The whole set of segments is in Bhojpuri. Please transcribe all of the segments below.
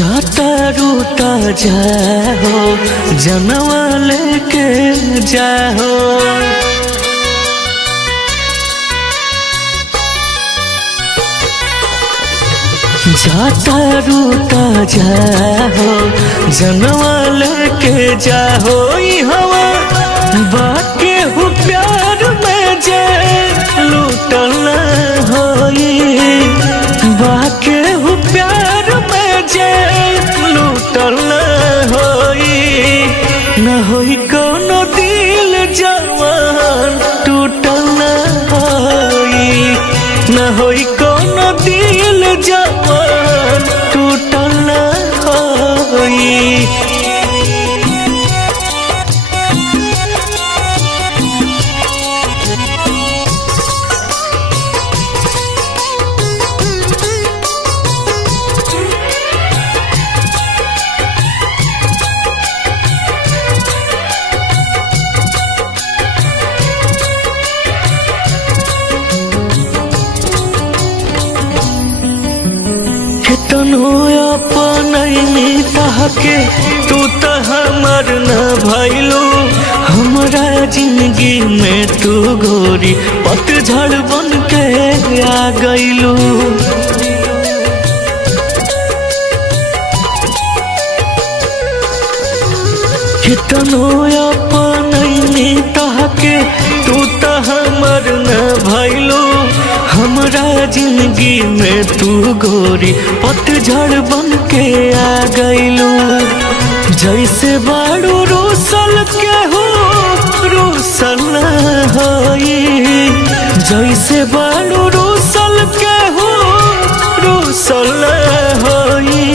जाता रूता जाहो जनवा लेके जाहो। जाता रूता जाहो जनवा लेके जाहो। हवा बाके हूँ प्यार में जे लूटल होई, बाके हूँ प्यार में जे लूटल होई। न होई कोनो दिल जवान टूटल होई, न होई कोनो दिल जवान टूटल होई। कितनो अपनैनी तहके तू तो हमर न भइलू। हमरा जिंदगी में तू गोरी पतझड़ बन के आ गइलू। कितनो अपनैनी तहके तू तो हमर न भइलू। हमरा जिंदगी में तू गोरी पतझड़ बन के आ गइलू। जैसे बाड़ू रूसल के हो रूसल होई, जैसे बाड़ू रूसल के हो रूसल होई।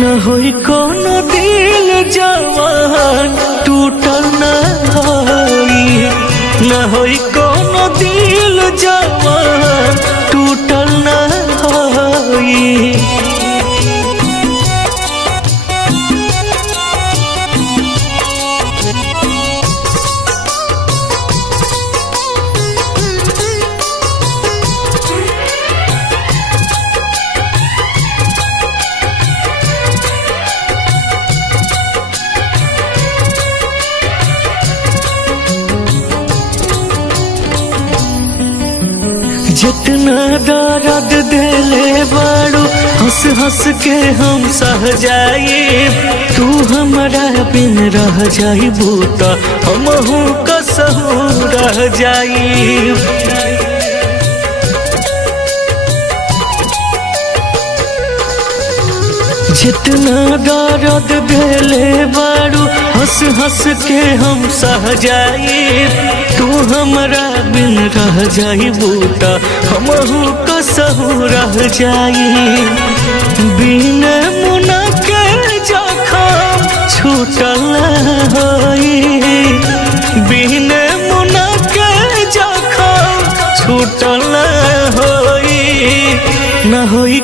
न होई कोनो दिल जवान टूटल न होई, न होई कोनो दिल जवान टूटल न होई। जितना दर्द देले बाड़ू हंस हंस के हम सह जाई। तू हमरा बिन रह जाइबू त हमहू कसहू रह जाई। जितना दर्द देले बाड़ू हंस हंस के हम सह जाई। तू हमरा बिन रह जाइबू त हमहू कसहू रह जाई। बिन मुना के जखम छूटल होई, बिन मुना के जखम छूटल होई। न होई